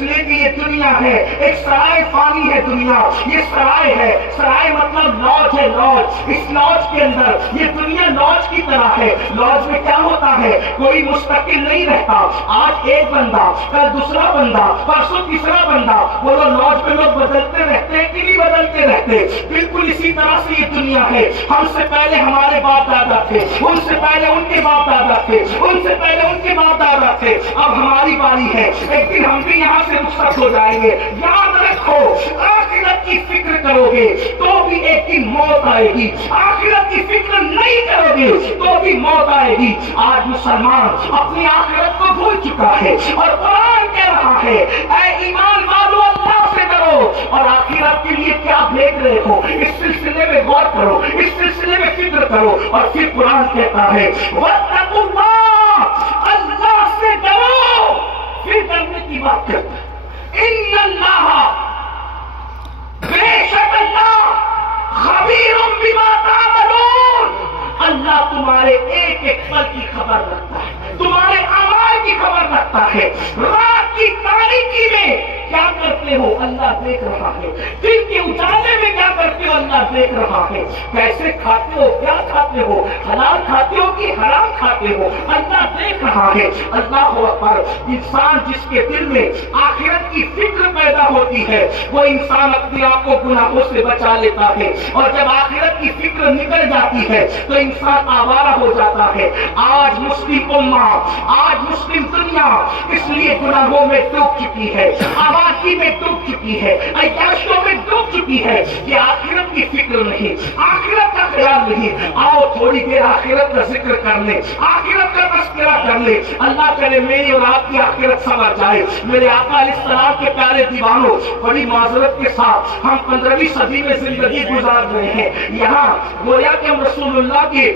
لیے کہ یہ دنیا ہے ایک سرائے فانی ہے دنیا، یہ سرائے ہے، سرائے مطلب لاج ہے، لاج، اس لاج کے اندر یہ دنیا لاج کی طرح ہے۔ لاج میں کیا ہوتا ہے، کوئی مستقل نہیں رہتا، آج ایک بندہ، کل دوسرا بندہ، پرسوں تیسرا بندہ، وہ لاج میں لوگ بدلتے رہتے ہیں کہ نہیں بدلتے رہتے؟ بالکل اسی طرح سے یہ دنیا ہے، ہم سے پہلے ہمارے باپ دادا تھے، ان سے پہلے ان کے باپ دادا تھے، ان سے پہلے ان کے باپ دادا تھے، اب ہماری باری ہے، ایک دن ہم بھی یہاں سے رخصت ہو جائیں گے۔ یاد رکھو آخرت کی فکر کرو گے تو بھی ایک دن موت آئے گی، آخرت کی فکر نہیں کرو گے تو بھی موت آئے گی۔ آج مسلمان اپنی آخرت کو بھول چکا ہے اور قرآن کہہ رہا ہے اے ایمان والو اللہ سے ڈرو اور آخرت کے لیے کیا بھیج رہے ہو اس سلسلے میں غور کرو، اس سلسلے میں فکر کرو۔ اور پھر قرآن کہتا ہے واتقوا اللہ، اللہ سے ڈرو، پھر ڈرنے کی بات کرتا ہے ان اللہ، بے شک اللہ خبیر بما تعملون، اللہ تمہارے ایک ایک پل کی خبر رکھتا ہے، تمہارے اعمال کی خبر رکھتا ہے۔ رات کی تاریکی میں کیا کرتے ہو اللہ دیکھ رہا ہے، دن کے اجالے میں کیا کرتے ہو اللہ دیکھ رہا ہے، کیسے کھاتے ہو، کیا کھاتے ہو، حلال کھاتے ہو کہ حرام کھاتے ہو، اللہ دیکھ رہا ہے۔ اللہ اکبر، انسان جس کے دل میں آخرت کی فکر پیدا ہوتی ہے وہ انسان اپنے آپ کو گناہوں سے بچا لیتا ہے، اور جب آخرت کی فکر نکل جاتی ہے تو انسان آوارہ ہو جاتا ہے۔ آج مسلم امہ، آج مسلم دنیا اس لیے گناہوں میں ڈوب چکی ہے، آبادی میں ڈوب چکی ہے، عیاشیوں میں ڈوب چکی ہے کہ آخرت کی فکر نہیں، آخرت کا خیال نہیں۔ آؤ تھوڑی دیر آخرت کا ذکر کر لیں، آخرت کا تذکرہ کر لیں، اللہ کرے میری اور آپ کی آخرت سنور جائے۔ میرے آقا علیہ السلام کے پیارے دیوانوں، بڑی معذرت کے ساتھ ہم 15ویں صدی میں زندگی گزار رہے ہیں، یہاں گویا کہ ہم رسول اللہ کے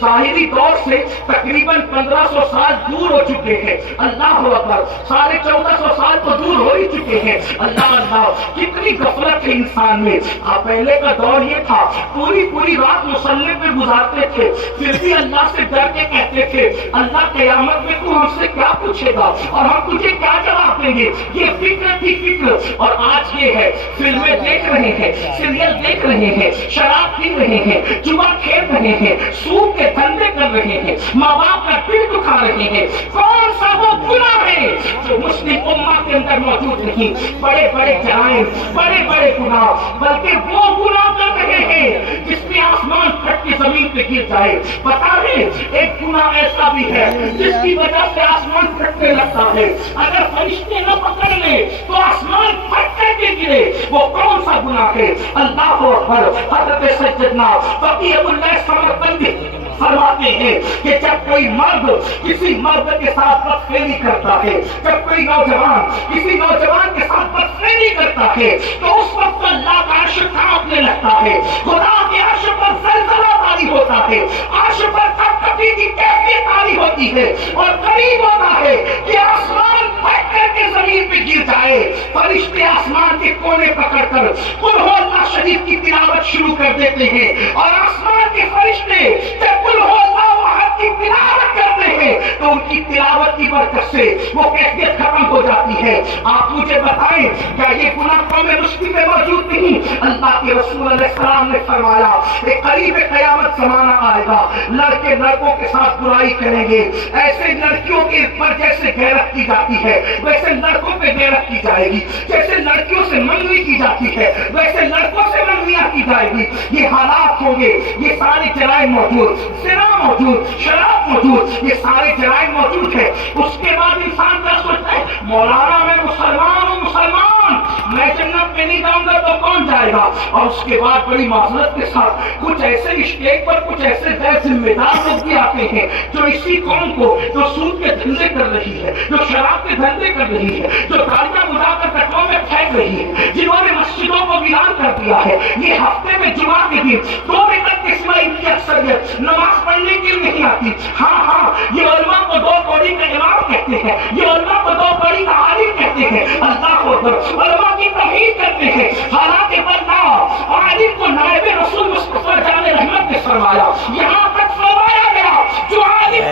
ظاہری دور سے تقریباً 1500 سال دور ہو چکے ہیں۔ اللہ اکبر، 1450 سال تو دور ہو ہی چکے ہیں۔ اللہ اللہ، کتنی غفلت ہے انسان میں۔ پہلے کا دور یہ تھا پوری پوری رات مصلی پہ گزارتے تھے، پھر بھی اللہ سے ڈر کے کہتے تھے اللہ قیامت میں تو ہم سے کیا پوچھے گا اور ہم تجھے کیا جواب دیں گے۔ یہ فکر تھی فکر، اور آج یہ ہے فلمیں دیکھ رہے ہیں، سیریل دیکھ رہے ہیں، شراب پی رہے ہیں، جوا کھیل رہے ہیں، سود کے دھندے کر رہے ہیں، ماں باپ کا دل دکھا رہے ہیں۔ کون سا وہ گناہ ہے جو مسلم امہ کے اندر موجود نہیں؟ بڑے بڑے جرائم، بڑے بڑے گناہ، بلکہ وہ گناہ کر رہے ہیں جس میں آسمان پھٹ کے زمین پہ گر جائے۔ پتا ہے ایک گناہ ایسا بھی ہے جس کی وجہ سے آسمان پھٹنے لگتا ہے، اگر فرشتے نہ پکڑ لیں تو آسمان پھٹ کے گرے۔ وہ کون سا گناہ ہے؟ اللہ اکبر، حضرت سیدنا فقیہ اللہ سمرقندی فرماتے ہیں کہ جب کوئی مرد کسی مرد کے ساتھ بدفعلی کرتا ہے، جب کوئی نوجوان کسی نوجوان کے ساتھ بدفعلی کرتا ہے تو اس وقت اللہ کا عرش کانپنے لگتا ہے، خدا کے عرش پر زلزلہ طاری ہوتا ہے، عرش پر کپکپی کی کیفیت طاری ہوتی ہے، اور قریب ہوتا ہے کہ آسمان پھٹ کر کے زمین پہ گر جائے۔ فرشتے آسمان کے کونے پکڑ کر قل ہو اللہ شریف کی تلاوت شروع کر دیتے ہیں، اور آسمان کے فرشتے جب قل ہو اللہ احد کی تلاوت کرتے ہیں تو ان کی تلاوت کی برکت سے وہ کیفیت ختم ہو جاتی ہے۔ آپ مجھے بتائیں کیا یہ گناہ قوم مسلم میں موجود نہیں؟ اللہ کے رسول علیہ السلام نے فرمایا کہ قریب قیامت زمانہ آئے گا، لڑکے لڑکوں کے ساتھ برائی کریں گے، ایسے لڑکیوں کے پر جیسے غیرت کی جاتی ہے ویسے لڑکوں پہ غیرت کی جائے گی، جیسے لڑکیوں سے منگنی کی جاتی ہے ویسے لڑکوں سے منگنیاں کی جائے گی۔ یہ حالات ہوں گے، یہ سارے جرائم موجود، زنا موجود، شراب موجود، یہ سارے جرائم موجود ہے۔ اس کے بعد انسان کیا سوچتا ہے مولانا میں مسلمان ہوں، مسلمان میں جنت میں نہیں جاؤں گا تو کون جائے گا؟ اور اس کے بعد بڑی معذرت کے ساتھ کچھ ایسے اسٹیج پر کچھ ایسے غیر ذمہ دار لوگ بھی آتے ہیں جو اسی قوم کو جو سود کے دھندے کر رہی ہے، جو شراب کے دھندے کر رہی ہے، جو گاڑیاں بجا کر پیٹرول میں پھینک رہی ہے، جنہوں نے مسجدوں کو ویران کر دیا ہے، یہ ہفتے میں جمعہ کے دن 2 رکعت کے سوا ان کی اکثریت نماز پڑھنے کے لیے نہیں آتی۔ ہاں یہ علماء کو 2 پوڑی کا امام کہتے ہیں، یہ علماء کو 2 پوڑی کا عالم کہتے ہیں، اللہ اکبر، علماء کی توہین کرتے ہیں، حالانکہ اللہ عالم کو نائب رسول مصطفیٰ جان رحمت نے فرمایا، یہاں تک فرمایا گیا جو عالم